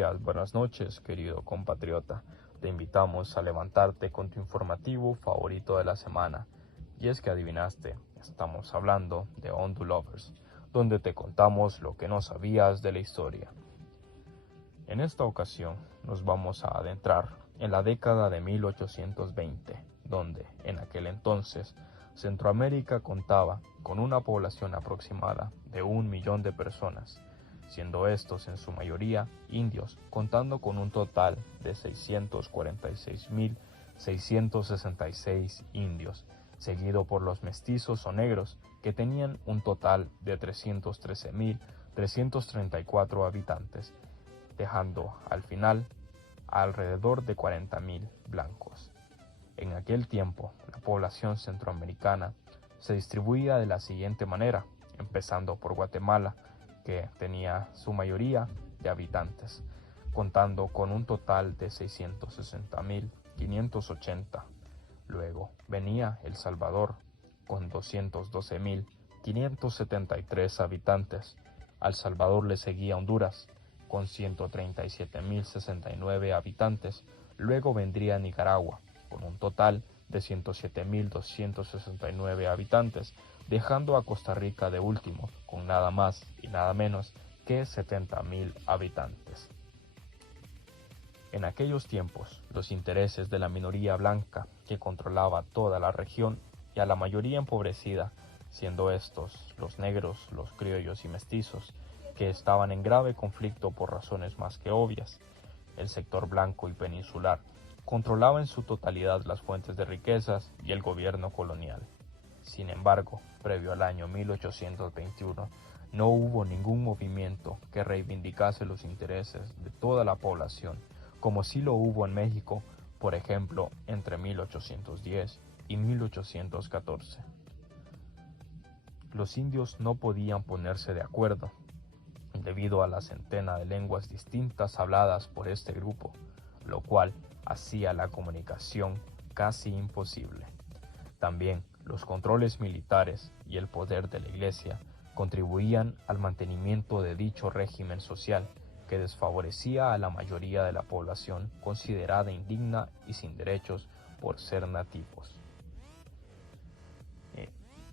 días, buenas noches, querido compatriota. Te invitamos a levantarte con tu informativo favorito de la semana. Y es que adivinaste, estamos hablando de Hondu Lovers, donde te contamos lo que no sabías de la historia. En esta ocasión nos vamos a adentrar en la década de 1820, donde, en aquel entonces, Centroamérica contaba con una población aproximada de 1 millón de personas, siendo estos en su mayoría indios, contando con un total de 646.666 indios, seguido por los mestizos o negros, que tenían un total de 313.334 habitantes, dejando al final alrededor de 40.000 blancos. En aquel tiempo, la población centroamericana se distribuía de la siguiente manera, empezando por Guatemala, que tenía su mayoría de habitantes, contando con un total de 660.580. Luego venía El Salvador, con 212.573 habitantes. Al Salvador le seguía Honduras, con 137.069 habitantes. Luego vendría Nicaragua, con un total de 107.269 habitantes, dejando a Costa Rica de último, con nada más y nada menos que 70.000 habitantes. En aquellos tiempos, los intereses de la minoría blanca, que controlaba toda la región, y a la mayoría empobrecida, siendo estos los negros, los criollos y mestizos, que estaban en grave conflicto por razones más que obvias. El sector blanco y peninsular controlaba en su totalidad las fuentes de riquezas y el gobierno colonial. Sin embargo, previo al año 1821, no hubo ningún movimiento que reivindicase los intereses de toda la población, como sí lo hubo en México, por ejemplo, entre 1810 y 1814. Los indios no podían ponerse de acuerdo, debido a la centena de lenguas distintas habladas por este grupo, lo cual hacía la comunicación casi imposible. También los controles militares y el poder de la Iglesia contribuían al mantenimiento de dicho régimen social, que desfavorecía a la mayoría de la población considerada indigna y sin derechos por ser nativos.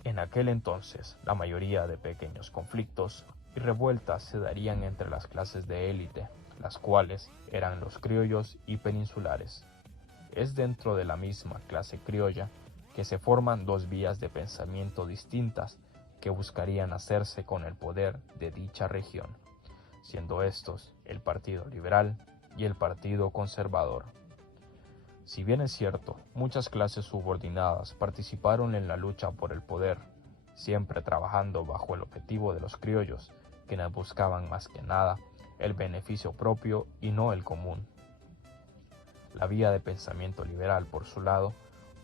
En aquel entonces, la mayoría de pequeños conflictos y revueltas se darían entre las clases de élite, las cuales eran los criollos y peninsulares. Es dentro de la misma clase criolla que se forman dos vías de pensamiento distintas que buscarían hacerse con el poder de dicha región, siendo estos el Partido Liberal y el Partido Conservador. Si bien es cierto, muchas clases subordinadas participaron en la lucha por el poder, siempre trabajando bajo el objetivo de los criollos, quienes buscaban más que nada el beneficio propio y no el común. La vía de pensamiento liberal, por su lado,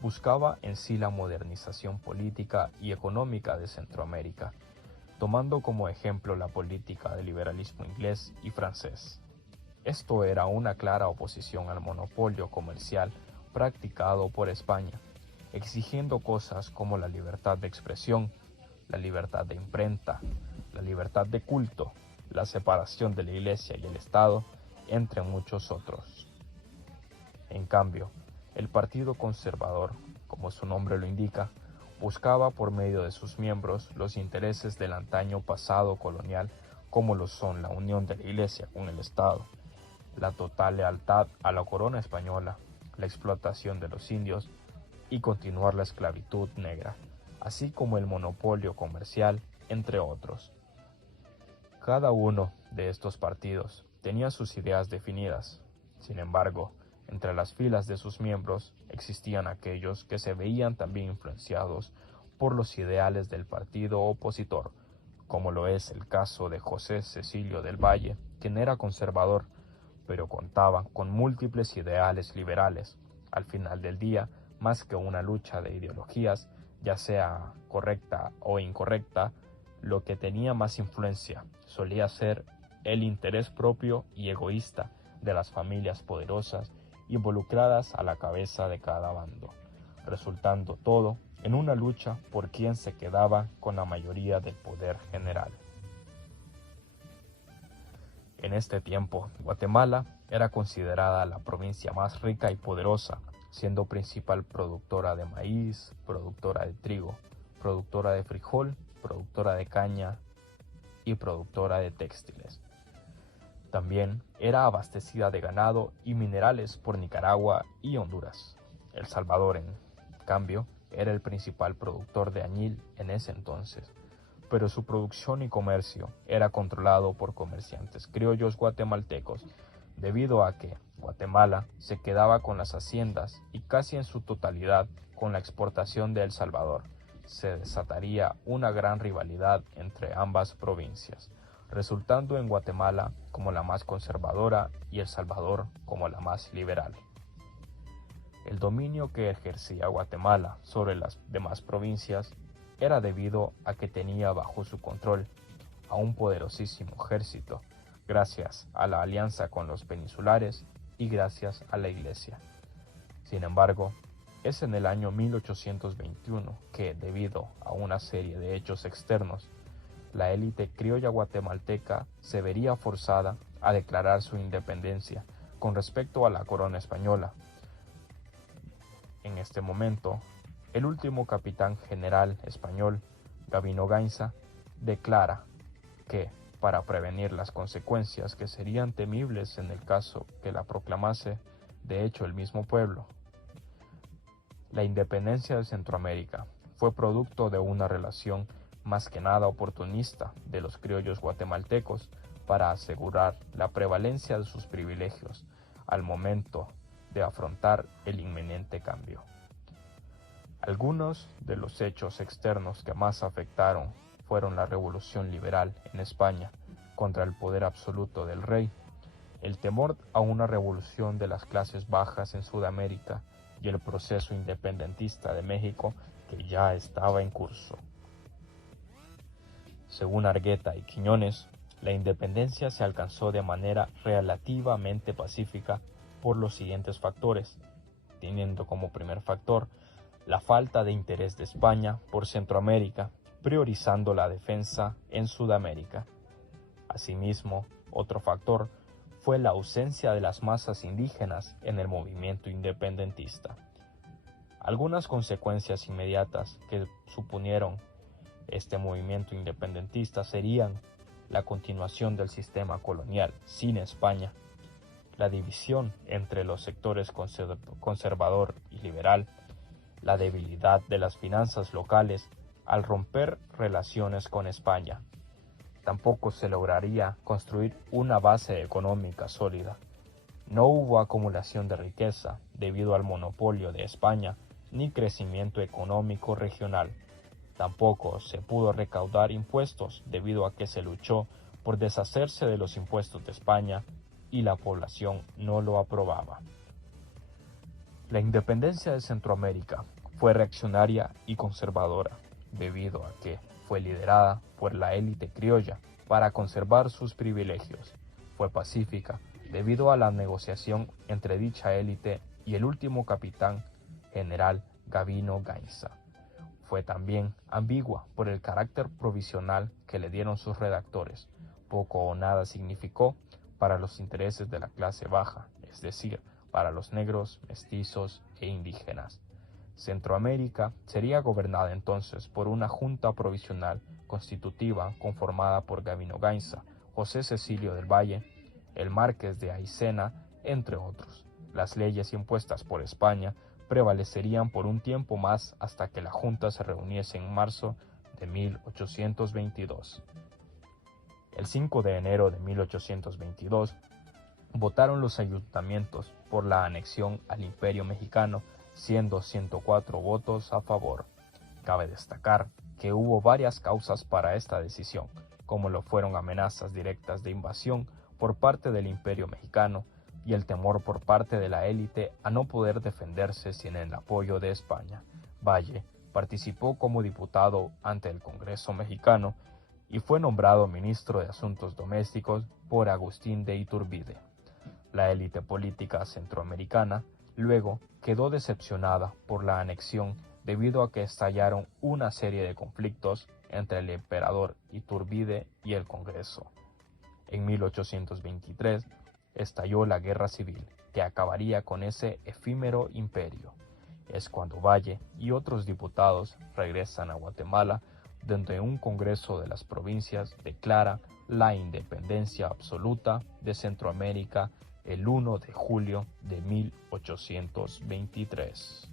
buscaba en sí la modernización política y económica de Centroamérica, tomando como ejemplo la política del liberalismo inglés y francés. Esto era una clara oposición al monopolio comercial practicado por España, exigiendo cosas como la libertad de expresión, la libertad de imprenta, la libertad de culto, la separación de la Iglesia y el Estado, entre muchos otros. En cambio, el Partido Conservador, como su nombre lo indica, buscaba por medio de sus miembros los intereses del antaño pasado colonial, como lo son la unión de la Iglesia con el Estado, la total lealtad a la corona española, la explotación de los indios y continuar la esclavitud negra, así como el monopolio comercial, entre otros. Cada uno de estos partidos tenía sus ideas definidas. Sin embargo, entre las filas de sus miembros existían aquellos que se veían también influenciados por los ideales del partido opositor, como lo es el caso de José Cecilio del Valle, quien era conservador, pero contaba con múltiples ideales liberales. Al final del día, más que una lucha de ideologías, ya sea correcta o incorrecta, lo que tenía más influencia solía ser el interés propio y egoísta de las familias poderosas involucradas a la cabeza de cada bando, resultando todo en una lucha por quien se quedaba con la mayoría del poder general. En este tiempo, Guatemala era considerada la provincia más rica y poderosa, siendo principal productora de maíz, productora de trigo, productora de frijol, productora de caña y productora de textiles. También era abastecida de ganado y minerales por Nicaragua y Honduras. El Salvador, en cambio, era el principal productor de añil en ese entonces, pero su producción y comercio era controlado por comerciantes criollos guatemaltecos, debido a que Guatemala se quedaba con las haciendas y casi en su totalidad con la exportación de El Salvador. Se desataría una gran rivalidad entre ambas provincias, resultando en Guatemala como la más conservadora y El Salvador como la más liberal. El dominio que ejercía Guatemala sobre las demás provincias era debido a que tenía bajo su control a un poderosísimo ejército, gracias a la alianza con los peninsulares y gracias a la Iglesia. Sin embargo, es en el año 1821 que, debido a una serie de hechos externos, la élite criolla guatemalteca se vería forzada a declarar su independencia con respecto a la corona española. En este momento, el último capitán general español, Gavino Gainza, declara que, para prevenir las consecuencias que serían temibles en el caso que la proclamase, de hecho, el mismo pueblo, la independencia de Centroamérica fue producto de una relación más que nada oportunista de los criollos guatemaltecos para asegurar la prevalencia de sus privilegios al momento de afrontar el inminente cambio. Algunos de los hechos externos que más afectaron fueron la revolución liberal en España contra el poder absoluto del rey, el temor a una revolución de las clases bajas en Sudamérica y el proceso independentista de México que ya estaba en curso. Según Argueta y Quiñones, la independencia se alcanzó de manera relativamente pacífica por los siguientes factores, teniendo como primer factor la falta de interés de España por Centroamérica, priorizando la defensa en Sudamérica. Asimismo, otro factor fue la ausencia de las masas indígenas en el movimiento independentista. Algunas consecuencias inmediatas que suponieron este movimiento independentista serían la continuación del sistema colonial sin España, la división entre los sectores conservador y liberal, la debilidad de las finanzas locales al romper relaciones con España. Tampoco se lograría construir una base económica sólida. No hubo acumulación de riqueza debido al monopolio de España ni crecimiento económico regional. Tampoco se pudo recaudar impuestos debido a que se luchó por deshacerse de los impuestos de España y la población no lo aprobaba. La independencia de Centroamérica fue reaccionaria y conservadora, debido a que fue liderada por la élite criolla para conservar sus privilegios. Fue pacífica debido a la negociación entre dicha élite y el último capitán general Gavino Gainza. Fue también ambigua por el carácter provisional que le dieron sus redactores. Poco o nada significó para los intereses de la clase baja, es decir, para los negros, mestizos e indígenas. Centroamérica sería gobernada entonces por una junta provisional constitutiva conformada por Gavino Gainza, José Cecilio del Valle, el Marqués de Aycena, entre otros. Las leyes impuestas por España prevalecerían por un tiempo más hasta que la Junta se reuniese en marzo de 1822. El 5 de enero de 1822, votaron los ayuntamientos por la anexión al Imperio Mexicano, siendo 104 votos a favor. Cabe destacar que hubo varias causas para esta decisión, como lo fueron amenazas directas de invasión por parte del Imperio Mexicano y el temor por parte de la élite a no poder defenderse sin el apoyo de España. Valle participó como diputado ante el Congreso mexicano y fue nombrado ministro de Asuntos Domésticos por Agustín de Iturbide. La élite política centroamericana luego quedó decepcionada por la anexión debido a que estallaron una serie de conflictos entre el emperador Iturbide y el Congreso. En 1823 estalló la Guerra Civil, que acabaría con ese efímero imperio. Es cuando Valle y otros diputados regresan a Guatemala, donde un Congreso de las Provincias declara la independencia absoluta de Centroamérica el 1 de julio de 1823.